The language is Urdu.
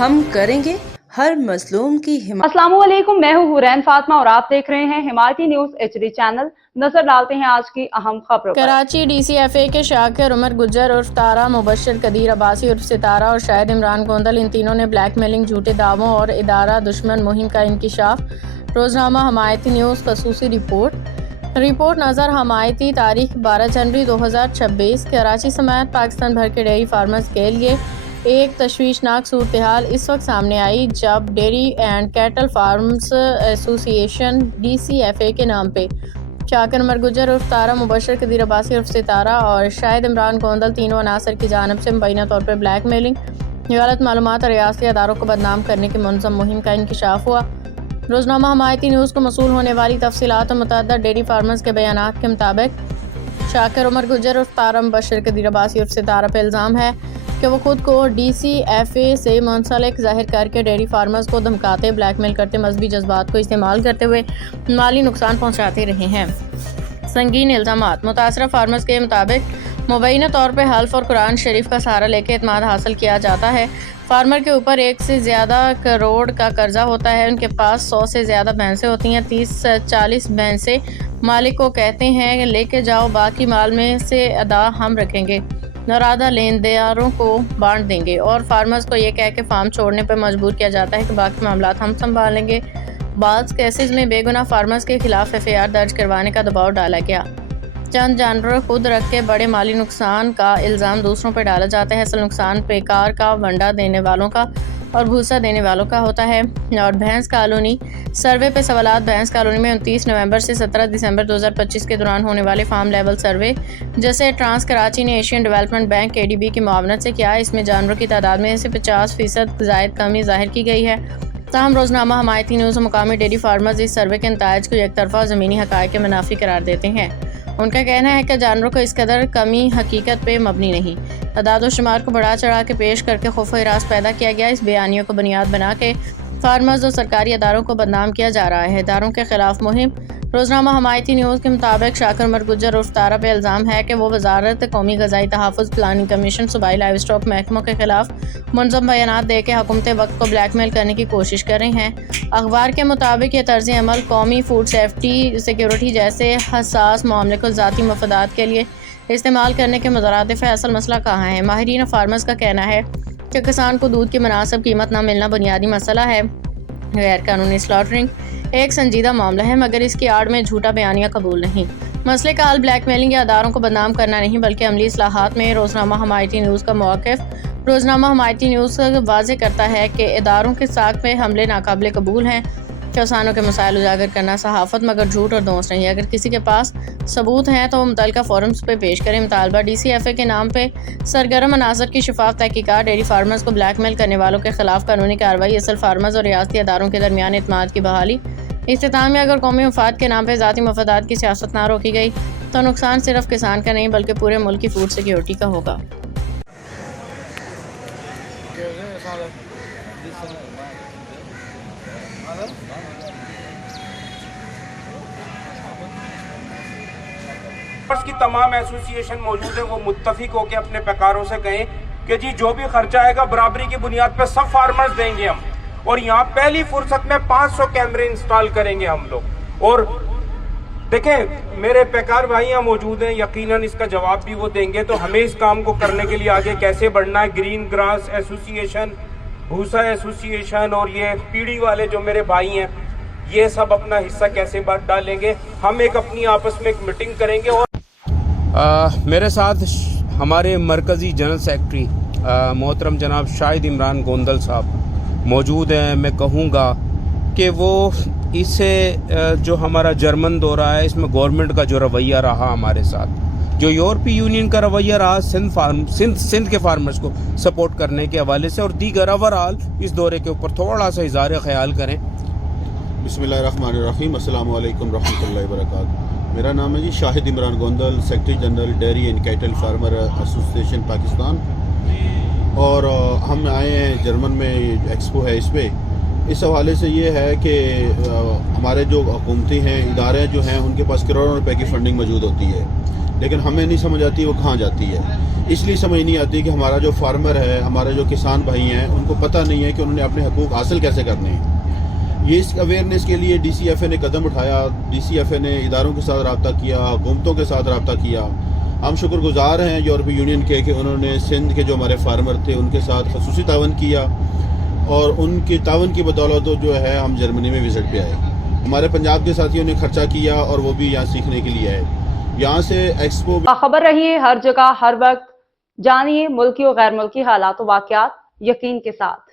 ہم کریں گے ہر مظلوم کی حمایت۔ السلام علیکم، میں ہوں حورین فاطمہ اور آپ دیکھ رہے ہیں حمایتی نیوز HD چینل۔ نظر ڈالتے ہیں آج کی اہم خبروں پر۔ کراچی DCFA کے شاکر عمر گجر عرف تارا، مبشر قدیر عباسی عرف ستارہ اور شاہد عمران گوندل، ان تینوں نے بلیک میلنگ، جھوٹے دعووں اور ادارہ دشمن مہم کا انکشاف۔ روزنامہ حمایتی نیوز خصوصی رپورٹ نظر حمایتی تاریخ 12 جنوری 2026۔ کراچی سمیت پاکستان بھر کے ڈیری فارمرز کے لیے ایک تشویشناک صورتحال اس وقت سامنے آئی جب ڈیری اینڈ کیٹل فارمرز ایسوسی ایشن DCFA کے نام پہ شاکر عمر گجر عرف تارا، مبشر قدیر عباسی عرف ستارہ اور شاہد عمران گوندل تینوں عناصر کی جانب سے مبینہ طور پر بلیک میلنگ، غلط معلومات اور ریاستی اداروں کو بدنام کرنے کی منظم مہم کا انکشاف ہوا۔ روزنامہ حمایتی نیوز کو موصول ہونے والی تفصیلات اور متعدد ڈیری فارمرز کے بیانات کے مطابق شاکر عمر گجر عرف تارا، مبشر قدیر عباسی عرف ستارہ پہ الزام ہے کہ وہ خود کو DCFA سے منسلک ظاہر کر کے ڈیری فارمرز کو دھمکاتے، بلیک میل کرتے، مذہبی جذبات کو استعمال کرتے ہوئے مالی نقصان پہنچاتے رہے ہیں۔ سنگین الزامات۔ متاثرہ فارمرز کے مطابق مبینہ طور پہ حلف اور قرآن شریف کا سہارا لے کے اعتماد حاصل کیا جاتا ہے۔ فارمر کے اوپر 1 سے زیادہ کروڑ کا قرضہ ہوتا ہے، ان کے پاس 100 سے زیادہ بھینسیں ہوتی ہیں، 30-40 بھینسیں مالک کو کہتے ہیں لے کے جاؤ، باقی مال میں سے ادا ہم رکھیں گے اور آدھا لینداروں کو بانٹ دیں گے، اور فارمرز کو یہ کہہ کے فارم چھوڑنے پر مجبور کیا جاتا ہے کہ باقی معاملات ہم سنبھالیں گے۔ بعض کیسز میں بے گناہ فارمرز کے خلاف FIR درج کروانے کا دباؤ ڈالا گیا۔ چند جانور خود رکھ کے بڑے مالی نقصان کا الزام دوسروں پر ڈالا جاتا ہے۔ اصل نقصان پیکار کا، ونڈا دینے والوں کا اور بھوسا دینے والوں کا ہوتا ہے۔ اور بھینس کالونی سروے پہ سوالات۔ بھینس کالونی میں 29 نومبر سے 17 دسمبر 2025 کے دوران ہونے والے فارم لیول سروے جسے ٹرانس کراچی نے ایشین ڈیولپمنٹ بینک ADB کی معاونت سے کیا، اس میں جانوروں کی تعداد میں سے 50% زائد کمی ظاہر کی گئی ہے۔ تاہم روزنامہ حمایتی نیوز و مقامی ڈیری فارمرز اس سروے کے نتائج کو یک طرفہ اور زمینی حقائق کے منافی قرار دیتے ہیں۔ ان کا کہنا ہے کہ جانوروں کو اس قدر کمی حقیقت پہ مبنی نہیں۔ اعداد و شمار کو بڑھا چڑھا کے پیش کر کے خوف و ہراس پیدا کیا گیا۔ اس بیانیوں کو بنیاد بنا کے فارمرز اور سرکاری اداروں کو بدنام کیا جا رہا ہے۔ اداروں کے خلاف مہم۔ روزنامہ حمایتی نیوز کے مطابق شاکر عمر گجر عرف تارا پہ الزام ہے کہ وہ وزارت قومی غذائی تحفظ، پلاننگ کمیشن، صوبائی لائیو اسٹاک محکموں کے خلاف منظم بیانات دے کے حکومت وقت کو بلیک میل کرنے کی کوشش کر رہے ہیں۔ اخبار کے مطابق یہ طرز عمل قومی فوڈ سیکیورٹی جیسے حساس معاملے کو ذاتی مفادات کے لیے استعمال کرنے کے مترادف ہے۔ اصل مسئلہ کہاں ہے؟ ماہرین فارمرز کا کہنا ہے کہ کسان کو دودھ کی مناسب قیمت نہ ملنا بنیادی مسئلہ ہے۔ غیر قانونی سلاٹرنگ ایک سنجیدہ معاملہ ہے، مگر اس کی آڑ میں جھوٹا بیانیہ قبول نہیں۔ مسئلے کا حل بلیک میلنگ یا اداروں کو بدنام کرنا نہیں بلکہ عملی اصلاحات میں۔ روزنامہ حمایتی نیوز کا موقف۔ روزنامہ حمایتی نیوز واضح کرتا ہے کہ اداروں کے ساکھ پہ حملے ناقابل قبول ہیں۔ کسانوں کے مسائل اجاگر کرنا صحافت، مگر جھوٹ اور دھونس نہیں۔ اگر کسی کے پاس ثبوت ہیں تو وہ متعلقہ فورمز پہ پیش کریں۔ مطالبہ DCFA کے نام پہ سرگرم عناصر کی شفاف تحقیقات، ڈیری فارمرز کو بلیک میل کرنے والوں کے خلاف قانونی کارروائی، اصل فارمرز اور ریاستی اداروں کے درمیان اعتماد کی بحالی۔ اختتام میں اگر قومی مفاد کے نام پہ ذاتی مفادات کی سیاست نہ روکی گئی تو نقصان صرف کسان کا نہیں بلکہ پورے ملک کی فوڈ سیکیورٹی کا ہوگا۔ کی تمام ایسوسی ایشن موجود ہیں، وہ متفق ہو کے اپنے پیکاروں سے کہیں کہ جی جو بھی خرچہ آئے گا برابری کی بنیاد پہ سب فارمرز دیں گے ہم، اور یہاں پہلی فرصت میں 500 کیمرے انسٹال کریں گے ہم لوگ۔ اور دیکھیں میرے پیکار بھائی یہاں موجود ہیں، یقیناً اس کا جواب بھی وہ دیں گے۔ تو ہمیں اس کام کو کرنے کے لیے آگے کیسے بڑھنا ہے، گرین گراس ایسوسی ایشن، بھوسا ایسوسی ایشن اور یہ پیڑی والے جو میرے بھائی ہیں، یہ سب اپنا حصہ کیسے بات ڈالیں گے۔ ہم ایک اپنی آپس میں ایک میٹنگ کریں گے۔ اور میرے ساتھ ہمارے مرکزی جنرل سیکرٹری محترم جناب شاہد عمران گوندل صاحب موجود ہیں۔ میں کہوں گا کہ وہ اسے جو ہمارا جرمن دورہ ہے اس میں گورنمنٹ کا جو رویہ رہا ہمارے ساتھ، جو یورپی یونین کا رویہ رہا سندھ کے فارمرز کو سپورٹ کرنے کے حوالے سے، اور دیگر اوورآل اس دورے کے اوپر تھوڑا سا اظہار خیال کریں۔ بسم اللہ الرحمن الرحیم۔ السلام علیکم رحمۃ اللہ وبرکاتہ۔ میرا نام ہے جی Shahid Imran Gondal, secretary general dairy and cattle farmer association Pakistan, اور ہم آئے ہیں جرمن میں ایکسپو ہے اس پہ۔ اس حوالے سے یہ ہے کہ ہمارے جو حکومتی ہیں ادارے جو ہیں ان کے پاس کروڑوں روپے کی فنڈنگ موجود ہوتی ہے، لیکن ہمیں نہیں سمجھ آتی وہ کہاں جاتی ہے. اس لیے سمجھ نہیں آتی کہ ہمارا جو فارمر ہے, ہمارے جو کسان بھائی ہیں, ان کو پتہ نہیں ہے کہ انہوں نے اپنے حقوق حاصل کیسے کرنے ہیں. یہ اس اویئرنیس کے لیے ڈی سی ایف اے نے قدم اٹھایا. ڈی سی ایف اے نے اداروں کے ساتھ رابطہ کیا, حکومتوں کے ساتھ رابطہ کیا. ہم شکر گزار ہیں یورپی یونین کے کہ انہوں نے سندھ کے جو ہمارے فارمر تھے ان کے ساتھ خصوصی تعاون کیا, اور ان کی تعاون کی بدولت جو ہے ہم جرمنی میں وزٹ پہ آئے. ہمارے پنجاب کے ساتھیوں نے خرچہ کیا اور وہ بھی یہاں سیکھنے کے لیے آئے. یہاں سے ایکسپو باخبر رہیے ہر جگہ ہر وقت, جانیے ملکی و غیر ملکی حالات و واقعات یقین کے ساتھ.